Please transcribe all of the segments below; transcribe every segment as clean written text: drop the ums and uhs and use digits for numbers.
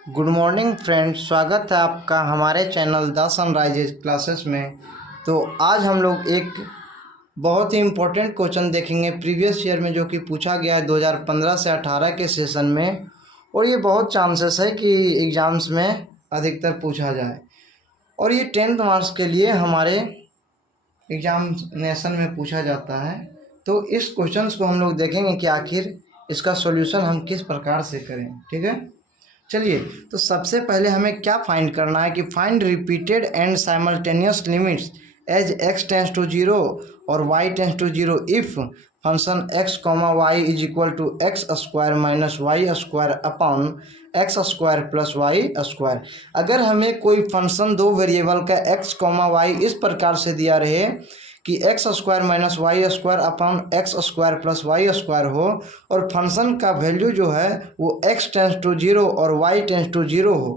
Good morning friends, स्वागत है आपका हमारे चैनल द सनराइजेज क्लासेस में। तो आज हम लोग एक बहुत ही इम्पोर्टेंट क्वेश्चन देखेंगे प्रीवियस ईयर में, जो कि पूछा गया है 2015 से 18 के सेशन में। और ये बहुत चांसेस है कि एग्ज़ाम्स में अधिकतर पूछा जाए, और ये 10th मार्क्स के लिए हमारे एग्जामिनेशन में पूछा जाता है। तो इस क्वेश्चंस को हम लोग देखेंगे कि आखिर इसका सॉल्यूशन हम किस प्रकार से करें। ठीक है, चलिए। तो सबसे पहले हमें क्या फाइंड करना है कि find repeated and simultaneous limits as x tends to 0 और y tends to 0 if function x comma y is equal to x square minus Y square upon x square plus Y square. अगर हमें कोई function दो variable का x comma Y इस प्रकार से दिया रहे कि x square minus Y square upon x square plus Y square हो, और फंक्शन का वैल्यू जो है वो x टेंस टू 0 और y टेंस टू 0 हो,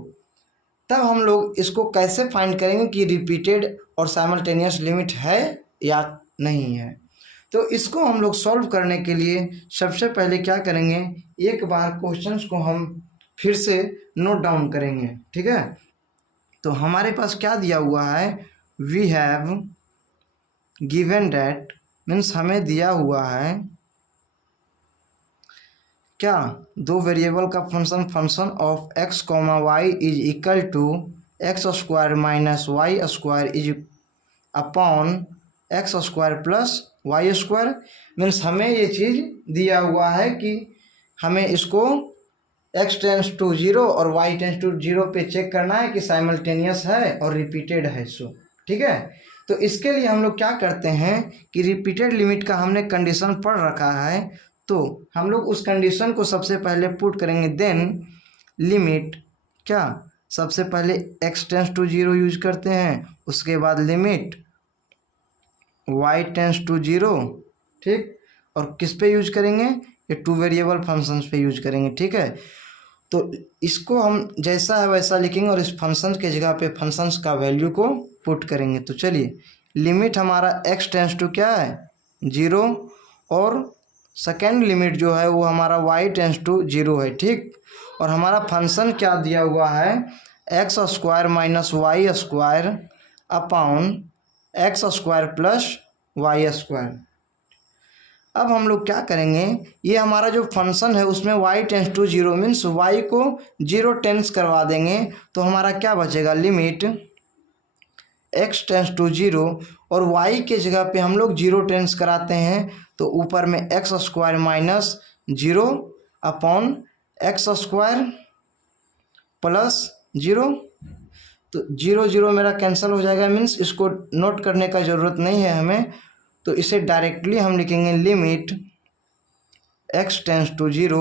तब हम लोग इसको कैसे फाइंड करेंगे कि रिपीटेड और साइमल्टेनियस लिमिट है या नहीं है। तो इसको हम लोग सॉल्व करने के लिए सबसे पहले क्या करेंगे, एक बार क्वेश्चंस को हम फिर से नोट डाउन करेंगे। ठीक है, तो हमारे पास क्या दिया हुआ है, we have given that, means हमें दिया हुआ है क्या, दो वेरिएबल का function of x comma y is equal to x square minus Y square is upon x square plus Y square. Means हमें ये चीज़ दिया हुआ है कि हमें इसको x टेंस टू 0 और y टेंस टू 0 पे चेक करना है कि साइमल्टेनियस है और रिपीटेड है। सो ठीक है, तो इसके लिए हम लोग क्या करते हैं कि रिपीटेड लिमिट का हमने कंडीशन पढ़ रखा है, तो हम लोग उस कंडीशन को सबसे पहले पुट करेंगे। देन लिमिट क्या, सबसे पहले x टेंस टू 0 यूज करते हैं, उसके बाद लिमिट y टेंस टू 0। ठीक, और किस पे यूज करेंगे, ये टू वेरिएबल फंक्शंस पे यूज करेंगे। ठीक है, तो इसको हम जैसा है वैसा लिखेंगे और इस फंक्शन के जगह पे फंक्शंस का वैल्यू को पुट करेंगे। तो चलिए, लिमिट हमारा x टेंस टू क्या है 0, और सेकेंड लिमिट जो है वो हमारा y टेंस टू 0 है। ठीक, और हमारा फंक्शन क्या दिया हुआ है, x square minus Y square upon x square plus Y square. अब हम लोग क्या करेंगे, ये हमारा जो फंक्शन है उसमें y tends to 0 means y को 0 टेंस करवा देंगे, तो हमारा क्या बचेगा, लिमिट x टेंस टू 0, और y के जगह पे हम लोग 0 टेंस कराते हैं, तो ऊपर में X square minus 0 upon x square plus 0। तो 0 0 मेरा कैंसिल हो जाएगा, मीन्स इसको नोट करने का ज़रूरत नहीं है हमें। तो इसे डायरेक्टली हम लिखेंगे लिमिट x टेंस टू 0,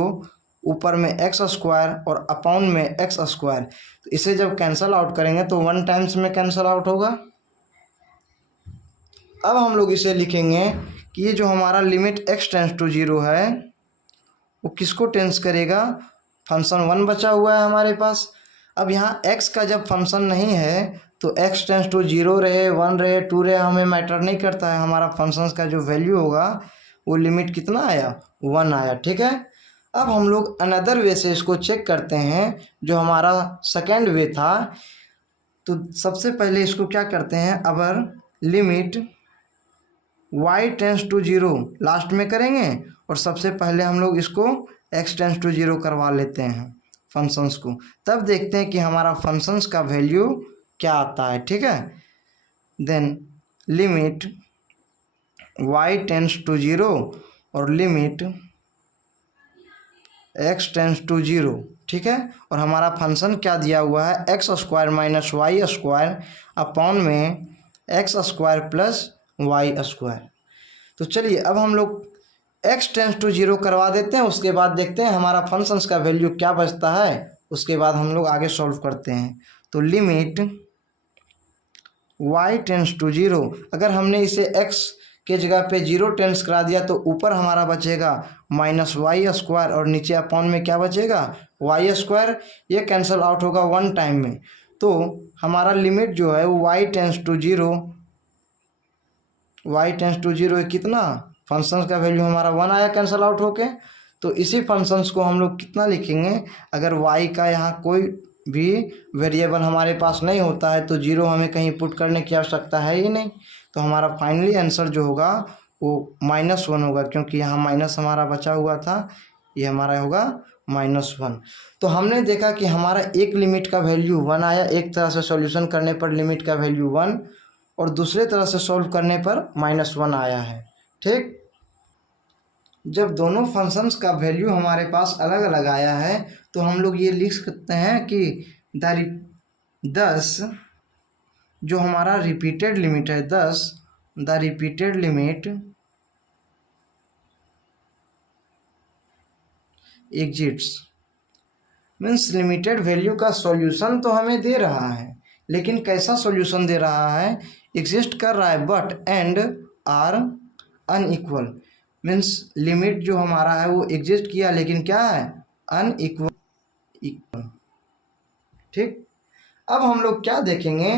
ऊपर में एक्स स्क्वायर और अपॉन में एक्स स्क्वायर। तो इसे जब कैंसिल आउट करेंगे तो 1 टाइम्स में कैंसिल आउट होगा। अब हम लोग इसे लिखेंगे कि ये जो हमारा लिमिट x टेंस टू 0 है वो किसको टेंस करेगा, फंक्शन 1 बचा हुआ है हमारे पास। अब यहाँ x का जब फंक्शन नहीं है तो x टेंस टू 0 रहे, 1 रहे, 2 रहे, हमें मैटर नहीं करता है। हमारा फंक्शन का जो वैल्यू होगा वो लिमिट कितना आया, 1 आया। ठीक है, अब हम लोग अनदर वे से इसको चेक करते हैं, जो हमारा सेकेंड वे था। तो सबसे पहले इसको क्या करते हैं, अगर limit y tends to 0 last में करेंगे, और सबसे पहले हम लोग इसको x टेंस टू 0 करवा लेते हैं फंक्शंस को, तब देखते हैं कि हमारा फंक्शंस का वैल्यू क्या आता है। ठीक है, then limit y tends to 0 और लिमिट x टेंस टू 0। ठीक है, और हमारा फंक्शन क्या दिया हुआ है, x square minus Y square upon में X square plus Y square. तो चलिए, अब हम लोग x टेंस टू 0 करवा देते हैं, उसके बाद देखते हैं हमारा फंक्शंस का वैल्यू क्या बचता है, उसके बाद हम लोग आगे सॉल्व करते हैं। तो लिमिट y टेंस टू 0, अगर हमने इसे x के जगह पे 0 टेंस करा दिया तो ऊपर हमारा बचेगा माइनस वाई स्क्वायर, और नीचे अपॉन में क्या बचेगा, वाई स्क्वायर। ये कैंसिल आउट होगा 1 टाइम में, तो हमारा लिमिट जो है वो y टेंस टू 0 कितना, फंक्शन का वैल्यू हमारा 1 आया कैंसिल आउट होके। तो इसी फंक्शंस को हम लोग कितना लिखेंगे, अगर y का यहाँ कोई भी वेरिएबल हमारे पास नहीं होता है तो जीरो हमें कहीं पुट करने की आवश्यकता है ही नहीं। तो हमारा फाइनली आंसर जो होगा वो -1 होगा, क्योंकि यहाँ माइनस हमारा बचा हुआ था, ये हमारा होगा -1। तो हमने देखा कि हमारा एक लिमिट का वैल्यू 1 आया, एक तरह से सॉल्यूशन करने पर लिमिट का वैल्यू 1 और दूसरे तरह से सॉल्व करने पर -1 आया है। ठीक, जब दोनों फंक्शंस का वैल्यू हमारे पास अलग अलग आया है तो हम लोग ये लिख सकते हैं कि 10 जो हमारा रिपीटेड लिमिट है 10, the repeated limit exits. Means limited value का सॉल्यूशन तो हमें दे रहा है, लेकिन कैसा सॉल्यूशन दे रहा है, एग्जिस्ट कर रहा है but and are unequal. Means limit जो हमारा है वो एग्जिस्ट किया लेकिन क्या है, अनइक्वल। ठीक, अब हम लोग क्या देखेंगे,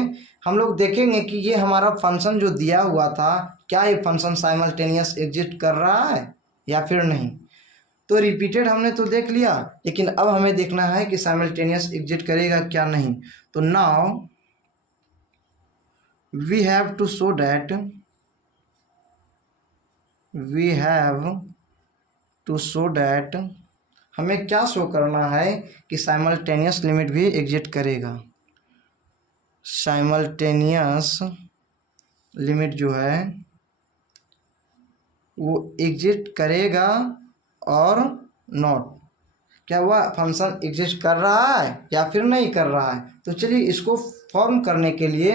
हम लोग देखेंगे कि ये हमारा फंक्शन जो दिया हुआ था, क्या ये फंक्शन साइमल्टेनियस एग्जिस्ट कर रहा है या फिर नहीं। तो रिपीटेड हमने तो देख लिया, लेकिन अब हमें देखना है कि साइमल्टेनियस एग्जिस्ट करेगा क्या नहीं। तो now we have to show that हमें क्या शो करना है कि साइमल्टेनियस लिमिट भी एग्जिस्ट करेगा। साइमल्टेनियस लिमिट जो है वो एग्जिस्ट करेगा और नॉट, क्या हुआ, फंक्शन एग्जिस्ट कर रहा है या फिर नहीं कर रहा है। तो चलिए इसको फॉर्म करने के लिए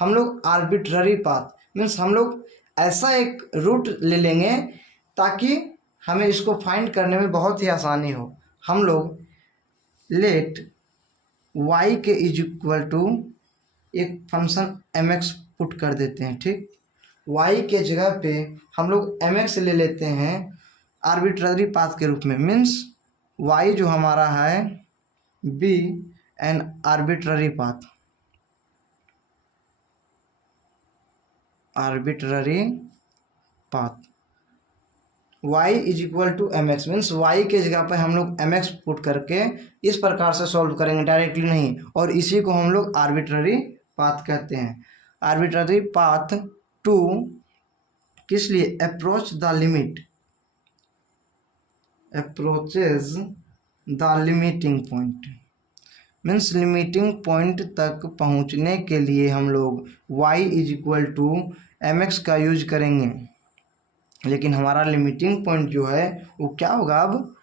हम लोग आर्बिट्ररी पाथ, मीन्स हम लोग ऐसा एक रूट ले लेंगे ताकि हमें इसको फाइंड करने में बहुत ही आसानी हो। हम लोग लेट y के इज इक्वल टू एक फंक्शन mx पुट कर देते हैं। ठीक, y के जगह पे हम लोग mx ले लेते हैं आर्बिट्ररी पाथ के रूप में। मीन्स y जो हमारा है be an arbitrary path, y is equal to mx। Means y के जगह पर हम लोग mx पुट करके इस प्रकार से सॉल्व करेंगे, डायरेक्टली नहीं, और इसी को हम लोग आर्बिट्ररी पाथ कहते हैं। आर्बिट्ररी पाथ टू किस लिए, approach the limit, approaches the limiting point. Means limiting point तक पहुंचने के लिए हम लोग y is equal to mx का यूज करेंगे, लेकिन हमारा लिमिटिंग पॉइंट जो है वो क्या होगा, अब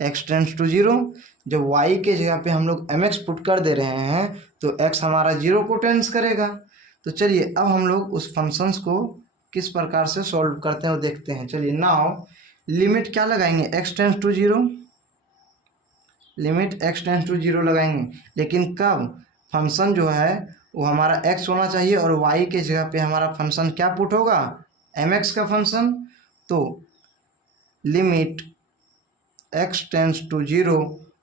x टेंड्स टू 0। जब y के जगह पे हम लोग mx पुट कर दे रहे हैं तो x हमारा 0 को टेंड्स करेगा। तो चलिए अब हम लोग उस फंक्शंस को किस प्रकार से सॉल्व करते हैं वो देखते हैं। चलिए नाउ लिमिट क्या लगाएंगे, x tends to 0, limit x tends to 0 लगाएंगे, लेकिन कब, फंक्शन जो है वो हमारा x होना चाहिए और y के जगह पे हमारा फंक्शन क्या पुट होगा, mx का फंक्शन। तो लिमिट x टेंड्स टू 0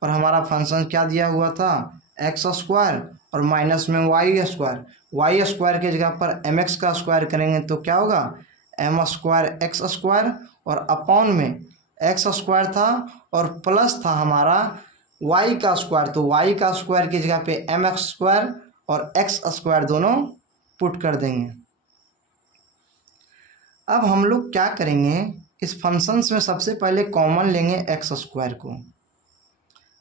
और हमारा फंक्शन क्या दिया हुआ था, x स्क्वायर और माइनस में y स्क्वायर। y स्क्वायर के जगह पर mx का स्क्वायर करेंगे तो क्या होगा, m स्क्वायर x स्क्वायर, और अपॉन में x स्क्वायर था और प्लस था हमारा y का स्क्वायर। तो y का स्क्वायर की जगह पे mx स्क्वायर और x स्क्वायर दोनों पुट कर देंगे। अब हम लोग क्या करेंगे, इस फंक्शंस में सबसे पहले कॉमन लेंगे x स्क्वायर को।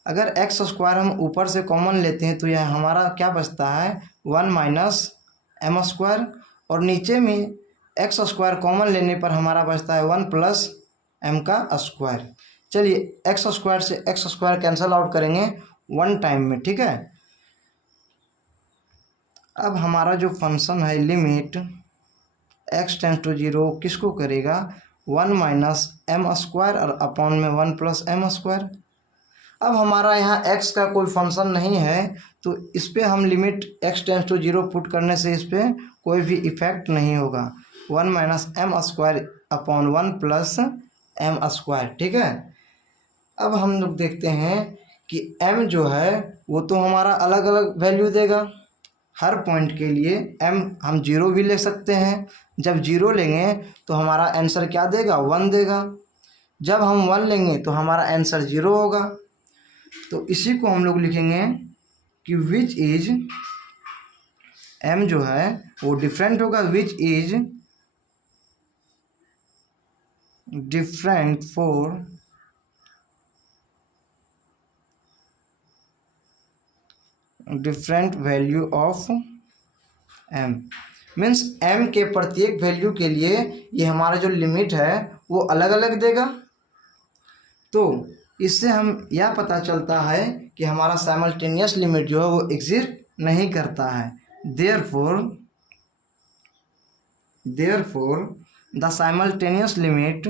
अगर x स्क्वायर हम ऊपर से कॉमन लेते हैं तो यह हमारा क्या बचता है, 1 माइनस m स्क्वायर, और नीचे में x स्क्वायर कॉमन लेने पर हमारा बचता है 1 प्लस m का स्क्वायर। चलिए x स्क्वायर से x स्क्वायर कैंसल आउट करेंगे 1 टाइम में। ठीक है, अब हमारा जो फंक्शन है लिमिट x टेंड्स टू 0 किसको करेगा, 1 माइनस m स्क्वायर और अपॉन में 1 प्लस m स्क्वायर। अब हमारा यहाँ x का कोई फंक्शन नहीं है तो इस पर हम limit x tends to 0 put करने से इस पर कोई भी इफेक्ट नहीं होगा, 1 minus m square upon 1 plus m square. ठीक है, अब हम लोग देखते हैं कि m जो है वो तो हमारा अलग अलग वैल्यू देगा। हर पॉइंट के लिए m हम 0 भी ले सकते हैं, जब 0 लेंगे तो हमारा आंसर क्या देगा, 1 देगा। जब हम 1 लेंगे तो हमारा आंसर 0 होगा। तो इसी को हम लोग लिखेंगे कि विच इज m जो है वो डिफरेंट होगा, which is different for different value of m। Means m के प्रत्येक वैल्यू के लिए ये हमारा जो लिमिट है वो अलग अलग देगा। तो इससे हम यह पता चलता है कि हमारा साइमल्टेनियस लिमिट जो है वो एग्जिस्ट नहीं करता है। Therefore the simultaneous limit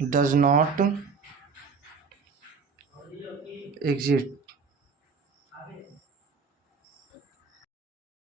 does not exist.